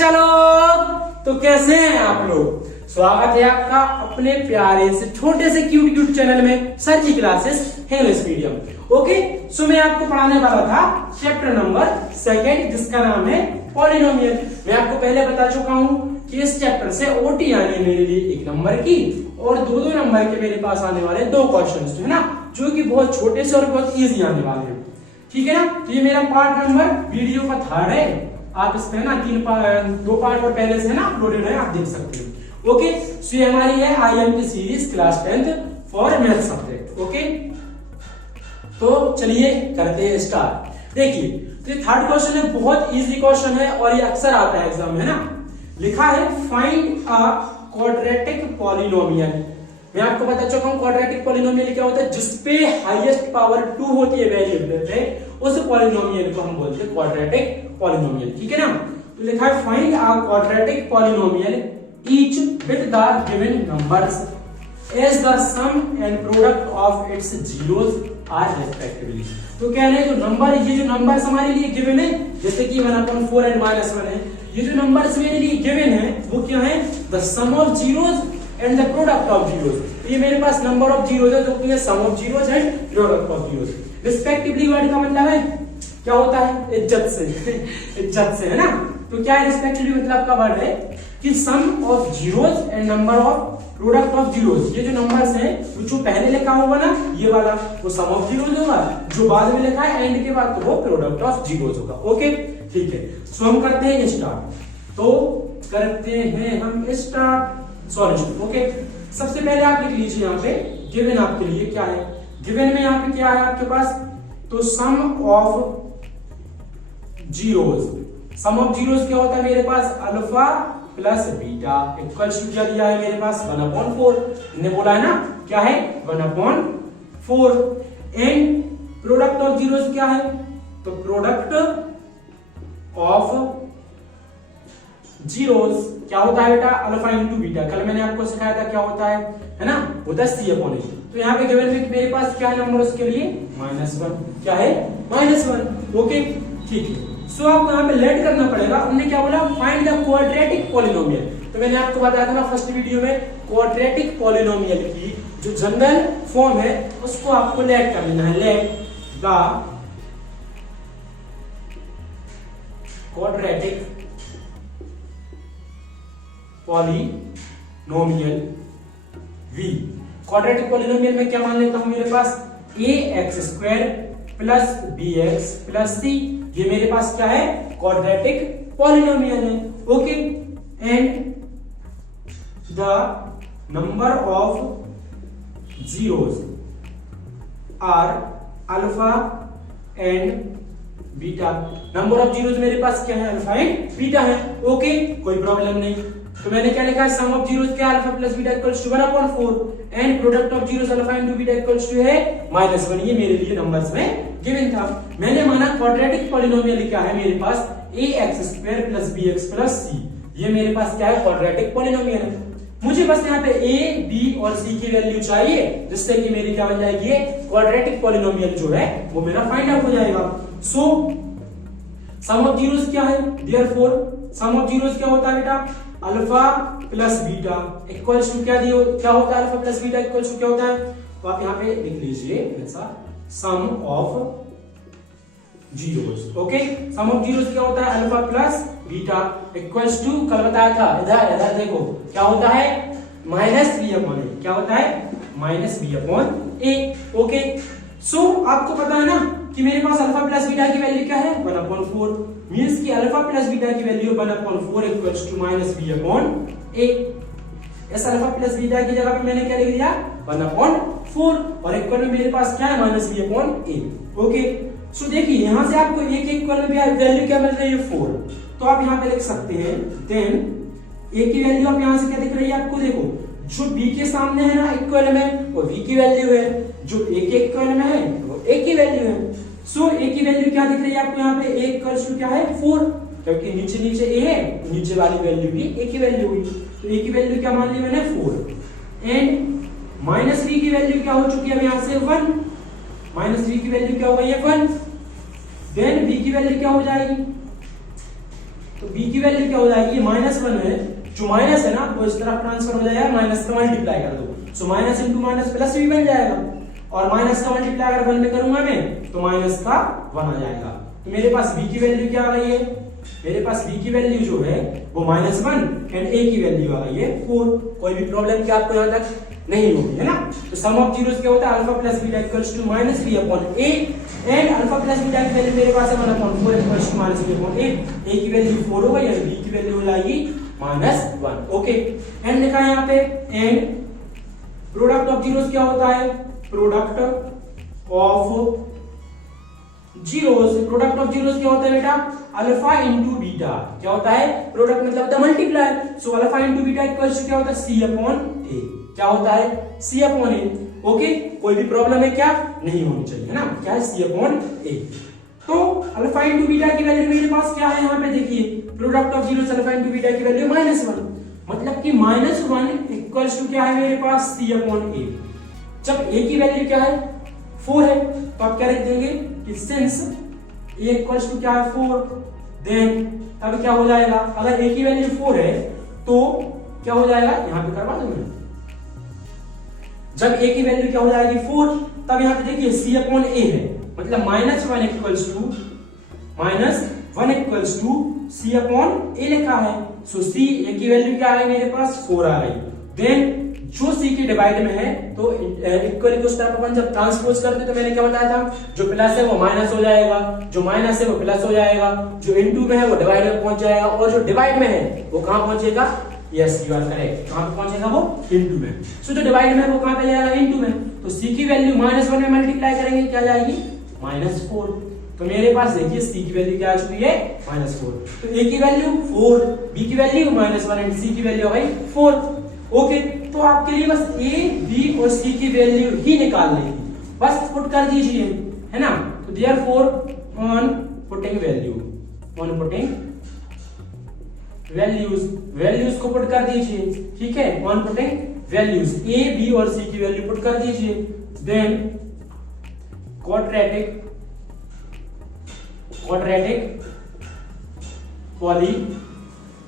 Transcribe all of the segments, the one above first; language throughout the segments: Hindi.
बच्चा लोग, तो कैसे हैं आप लोग। स्वागत है आपका अपने प्यारे से छोटे से क्यूट चैनल में सर जी क्लासेस इंग्लिश मीडियम। ओके, सो मैं आपको पढ़ाने वाला था चैप्टर नंबर 2 जिसका नाम है पॉलिनोमियल। मैं आपको पहले बता चुका हूं कि इस चैप्टर से ओटी आने मेरे लिए 1 नंबर की और 2-2 नंबर के मेरे पास आने वाले 2 क्वेश्चंस है ना, जो कि बहुत छोटे से और बहुत इजी आने वाले हैं। ठीक है ना, तो ये मेरा पार्ट नंबर वीडियो का 3rd है। आप इसमें ना 2 पार्ट और पहले से ना अपलोडेड है, आप देख सकते हो। ओके, सो ये हमारी है IMP series class 10th for math subject. Okay, तो चलिए करते हैं स्टार्ट। देखिए, तो ये 3rd क्वेश्चन है, बहुत इजी क्वेश्चन है और ये अक्सर आता है एग्जाम में ना। लिखा है फाइंड अ क्वाड्रेटिक पॉलिनोमियल। मैं आपको बता चुका हूं क्वाड्रेटिक पॉलिनोमियल क्या होता है, जिसपे हाईएस्ट पावर 2 होती है वेरिएबल पे, उस पॉलिनोमियल को हम बोलते हैं क्वाड्रेटिक पॉलिनोमियल। ठीक है ना, तो लिखा है find a quadratic polynomial each with the given numbers as the sum and product of its zeros are respectively. तो क्या है, जो नंबर, ये जो नंबर्स हमारे लिए गिवन है, जैसे कि 1/4 एंड -1 है, ये जो नंबर्स मेरे लिए गिवन है वो क्या है, the sum of zeros and the product of zeros. ये मेरे पास नंबर ऑफ जीरोस है, जो कि sum of zeros and product of zeros respectively. Word का मतलब है क्या होता है, इज्जत से इज्जत से, है ना। तो क्या है रिस्पेक्टिवली मतलब का वर्ड है कि sum of zeros and number of product of zeros. ये जो नंबर्स हैं, तो जो पहले लिखा होगा ना ये वाला, वो सम ऑफ जीरोस होगा, जो बाद में लिखा है एंड के बाद, तो वो प्रोडक्ट ऑफ जीरोस होगा। ओके, ठीक है, सो हम करते हैं स्टार्ट। तो करते हैं हम स्टार्ट सॉल्यूशन। ओके, सबसे पहले आप लिख लीजिए यहाँ पे गिवन आपके लिए क्या है। गिवन में यहाँ पे क्या है आपके पास, तो sum of zeros. Sum of zeros क्या होता है मेरे पास, alpha plus beta equals to क्या दिया है मेरे पास 1/4। इन्होंने बोला है ना क्या है 1/4। एंड प्रोडक्ट ऑफ जीरोस क्या है, तो प्रोडक्ट ऑफ जीरोस क्या होता है बेटा, अल्फा इंटू बीटा। कल मैंने आपको सिखाया था क्या होता है ना, होता है C/A। तो यहाँ पे गिवन में मेरे पास क्या है नंबर, उसके लिए -1। क्या है, -1। ओके, ठीक है, सो आपको यहाँ पे लेट करना पड़ेगा। उन्होंने क्या बोला, फाइंड द क्वाड्रेटिक पॉलिनोमियल। तो मैंने आपको बताया था ना फर्स्ट वीडियो में, क्वाड्रेटिक पॉलिनोमियल की जो जनरल फॉर्म है उसको आपको लेट कर लेना है। Let the quadratic polynomial V। Quadratic polynomial में क्या मान लेता हूं, मेरे पास ax² plus bx plus c, ये मेरे पास क्या है, क्वाड्रेटिक पॉलिनोमियल है। Okay, and the number of zeros are alpha and beta. Number of zeros मेरे पास क्या है, अल्फा एंड बीटा है। ओके, कोई प्रॉब्लम नहीं। तो मैंने क्या लिखा है, सम ऑफ जीरोस क्या, alpha plus beta equals to 1/4 and product of zeros alpha into beta equals to है -1। ये मेरे लिए नंबर्स में गिवन था। मैंने माना क्वाड्रेटिक पॉलिनोमियल क्या है मेरे पास, ax² plus bx plus c। ये मेरे पास क्या है, क्वाड्रेटिक पॉलिनोमियल है। मुझे बस यहाँ पे a, b और c की वैल्यू चाहिए, जिससे कि मेरी क्या बन जाएगी, क्वाड्रेटिक पॉलिनोमियल जो है वो मेरा फाइंड आउट हो जाएगा। सो सम ऑफ जीरोस क्या है, देयरफॉर सम ऑफ जीरोस क्या होता है बेटा, alpha plus beta equals to क्या होता है, alpha plus beta equals to क्या होता है, तो आप यहाँ पे लिख लीजिए ऐसा, sum of zeros. Okay, sum of zeros क्या होता है, alpha plus beta equals to, कल बताया था, इधर देखो क्या होता है, -b/a। क्या होता है, -b/a। ओके, सो आपको पता है ना कि मेरे पास अल्फा प्लस बीटा की वैल्यू क्या है, 1/4। मींस कि अल्फा प्लस बीटा की वैल्यू 1/4 इक्वल्स टू -b/a। इस अल्फा प्लस बीटा की जगह पे मैंने क्या लिख दिया, 1/4, और इक्वल में मेरे पास क्या है, -b/a। ओके, सो देखिए यहां से आपको एक इक्वल में वैल्यू क्या मिल रही है, 4। तो आप यहां पे लिख सकते हैं, देन a की वैल्यू आप यहां से क्या दिख रही है आपको, देखो जो b के सामने है ना इक्वल में, वो v की वैल्यू है, जो a के इक्वल में है वो a की वैल्यू है। सो a की वैल्यू क्या दिख रही है आपको यहाँ पे, a इक्वल्स टू क्या है, 4, क्योंकि नीचे नीचे a है, तो नीचे वाली वैल्यू भी a की वैल्यू हुई। तो a की वैल्यू क्या मान ली मैंने, 4। एंड -b की वैल्यू क्या हो चुकी है अब यहाँ से, 1। -b की वैल्यू क्या हो गई है, 1। देन b की वैल्यू क्या हो जाएगी, तो b की वैल्यू क्या हो जाएगी, ये -1 है, जो माइनस है ना वो इस तरफ ट्रांसफर हो जाएगा, माइनस का मल्टीप्लाई कर दो, so minus into minus plus भी बन जाएगा, और माइनस का मल्टीप्लाई अगर 1 में करूंगा मैं तो माइनस का 1 आ जाएगा। तो मेरे पास b की वैल्यू क्या आ गई है, मेरे पास b की वैल्यू जो है वो -1 एंड a की वैल्यू आ गई है 4। कोई भी प्रॉब्लम क्या आपको यहाँ तक नहीं होगी, है ना। तो सम ऑफ जीरोस क्या होता है, alpha plus beta equals to -3/a and alpha plus beta की वैल्यू मेरे पास है 1/4 इक्वल्स टू -3/a। a की वैल्यू 4 होगा यानी b की वैल्यू हो जाएगी -1। ओके, एंड लिखा है यहाँ पे, एंड प्रोडक्ट ऑफ जीरोस क्या होता है, product of zeros, product of zeros क्या होता है बेटा, अल्फा इंटू बीटा। क्या होता है, प्रोडक्ट मतलब होता है multiply, so alpha into beta equals to क्या होता है, c/a। क्या होता है, c/a। ओके, कोई भी प्रॉब्लम है क्या, नहीं होनी चाहिए, है ना, क्या है c/a। तो अल्फा इंटू बीटा की वैल्यू मेरे पास क्या है, यहाँ पे देखिए, product of zeros alpha into beta की वैल्यू -1, मतलब कि -1 इक्वल्स टू क्या है मेरे पास, c/a। जब a की वैल्यू क्या है, 4 है, तो आप क्या लिख देंगे कि सिंस a इक्वल्स टू क्या है 4, देन तब क्या हो जाएगा, अगर a की वैल्यू 4 है तो क्या हो जाएगा, यहाँ पे करवा दूं मैं, जब a की वैल्यू क्या हो जाएगी 4, तब यहाँ पे देखिए c/a है, मतलब -1 इक्वल्स टू c/a लिखा है, सो c a की वैल्यू क्या है मेरे पास 4 आ गई, देन जो c के डिवाइड में है तो इक्वली को उस तरफ अपन जब ट्रांसपोज करते तो मैंने क्या बताया था, जो प्लस है वो माइनस हो जाएगा, जो माइनस है वो प्लस हो जाएगा, जो इनटू में है वो डिवाइड में पहुंच जाएगा, और जो डिवाइड में है वो कहां पहुंचेगा, यस यू आर करेक्ट, कहां पे पहुंचेगा वो, इनटू में। सो जो डिवाइड में है वो कहां पे जाएगा, इनटू में, तो c की वैल्यू -1 में मल्टीप्लाई करेंगे क्या जाएगी, -4। तो मेरे पास देखिए c की वैल्यू क्या आ चुकी है, -4, तो a की वैल्यू 4, b की वैल्यू -1 एंड c की वैल्यू भाई 4। ओके, तो आपके लिए बस a, b और c की वैल्यू ही निकालनी थी, बस पुट कर दीजिए, है ना। तो देयरफॉर ऑन पुटिंग वैल्यूज को पुट कर दीजिए, ठीक है, on putting values a, b और c की वैल्यू पुट कर दीजिए, then quadratic polynomial,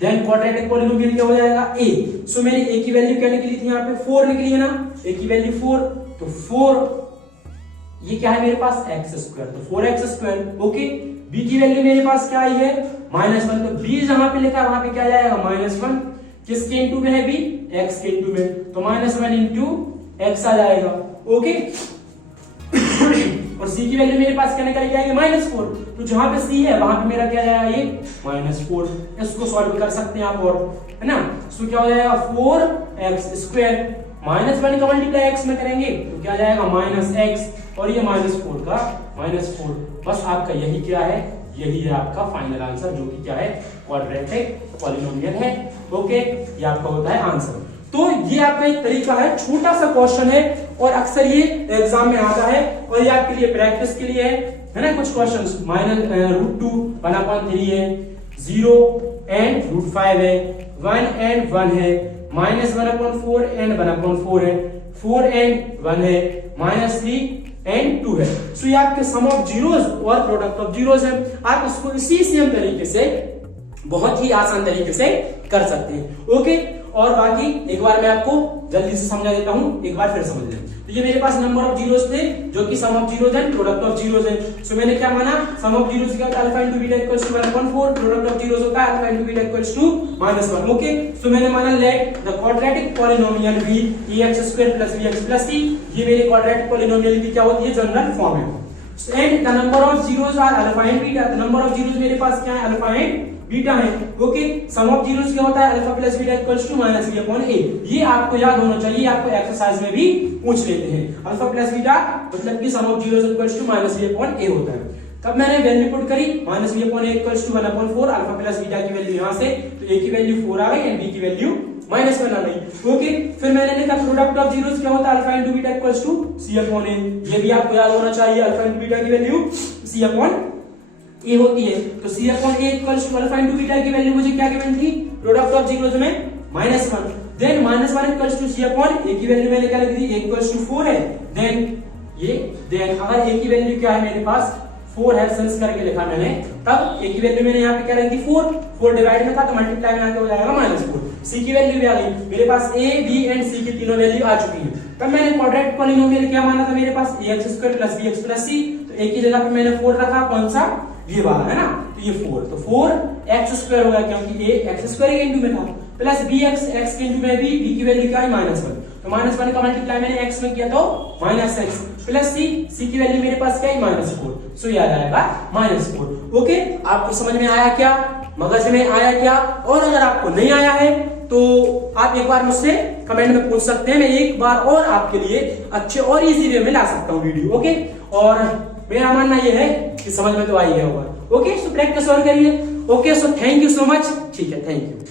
then quadratic polynomial क्या हो जाएगा, a। सो मैंने a की वैल्यू क्या निकली थी, यहाँ पे 4 निकली है ना, a की वैल्यू 4, तो 4 ये क्या है मेरे पास, x², तो 4x²। ओके, b की वैल्यू मेरे पास क्या आई है, -1, तो b जहां पे लिखा है वहां पे क्या जाएगा, -1, किसके इनटू में है b, x के इनटू में, तो -1 इंटू x आ जाएगा। ओके, और c की वैल्यू मेरे पास क्या निकल जाएगी, -4, तो जहां पे c है वहां पे मेरा क्या जाएगा, ये -4। इसको सॉल्व कर सकते हैं आप, और है ना, सो क्या हो जाएगा 4x², -1 का मल्टीप्लाई x में करेंगे तो क्या जाएगा -x, और ये -4 का -4। बस आपका यही क्या है, यही है आपका फाइनल आंसर, जो कि क्या है, क्वाड्रेटिक पॉलिनोमियल है। ओके, ये आपका होता है आंसर। तो ये आपका एक तरीका है, छोटा सा क्वेश्चन है, और अक्सर ये एग्जाम में आता है, और ये आपके लिए प्रैक्टिस के लिए है ना। कुछ क्वेश्चंस -√2 1/3 है, 0 एंड √5 है, 1 एंड 1 है, -1/4 एंड 1/4 है, 4 एंड 1 है, -3 एंड 2 है। सो ये आपके सम ऑफ जीरोस और प्रोडक्ट ऑफ जीरोस है। आप इसको इसी सेम तरीके से बहुत ही आसान तरीके से कर सकते हैं। ओके, और बाकी एक बार मैं आपको जल्दी से समझा देता हूं, एक बार फिर समझ लें। तो ये मेरे पास नंबर ऑफ जीरोस थे, जो कि sum of zeros and product of zeros है। सो मैंने क्या माना, सम ऑफ जीरोस क्या होता है, alpha into beta equals to 1/4, product of zeros होता है alpha into beta equals to -1। Okay, so मैंने माना let the quadratic polynomial be ax² + bx + c। ये मेरे क्वाड्रेटिक पॉलिनोमियल की क्या होती है, जनरल फॉर्म है। And the number of zeros are alpha and beta. The number of zeros मेरे पास क्या है, अल्फा एंड बीटा है। ओके, सम ऑफ जीरोस क्या होता है, alpha plus beta equals to -3/a। ये आपको याद होना चाहिए, आपको एक्सरसाइज में भी पूछ लेते हैं। अल्फा प्लस बीटा मतलब कि sum of zeros equals to -3/a होता है। तब मैंने वैल्यू पुट करी, -3/a equals to 1/4, alpha plus beta की वैल्यू यहां से, तो a की वैल्यू 4 आ गई एंड b की वैल्यू -1 आ गई। ओके, फिर मैंने लिखा प्रोडक्ट ऑफ जीरोस क्या होता है, alpha into beta equals to c/a। ये भी आपको याद होना चाहिए, अल्फा इंटू बीटा की वैल्यू c/a होती है। तो c/a equals to alpha into beta की वैल्यू मुझे क्या गिवन थी, प्रोडक्ट ऑफ जीरोस में -1, देन -1 इक्वल्स टू c/a की वैल्यू मैंने क्या लिख दी, a इक्वल्स टू 4 है, देन अगर a की वैल्यू क्या है मेरे पास 4 है सेंस करके लिखा मैंने, तब ए की वैल्यू मैंने यहाँ पे क्या रखी 4 डिवाइड में था तो मल्टीप्लाई में आके हो जाएगा -4। सी की वैल्यू भी आ गई मेरे पास, ए बी एंड सी की तीनों वैल्यू आ चुकी है। तब मैंने क्वाड्रेटिक पॉलिनोमियल क्या माना था मेरे पास, ax² + bx + c, तो ए की जगह पे मैंने 4 रखा, कौन सा, ये वाला है ना, तो ये 4, तो 4x² होगा क्योंकि a x² के इनटू में था, प्लस bx x के इनटू में भी, b की वैल्यू क्या है -1, तो -1 का मल्टीप्लाई मैंने x में किया तो -x, प्लस c की वैल्यू मेरे पास क्या है -4, सो ये आ जाएगा -4। ओके, आपको समझ में आया क्या, मगज में आया क्या? और अगर आपको नहीं आया है तो आप एक बार मुझसे कमेंट में पूछ सकते हैं, मैं एक बार और आपके लिए अच्छे और इजी वे में ला सकता हूँ वीडियो। ओके, और मेरा मानना यह है कि समझ में तो आई है होगा। ओके, सो प्रैक्टिस और करिए। Okay, so thank you so much. ठीक है, थैंक यू।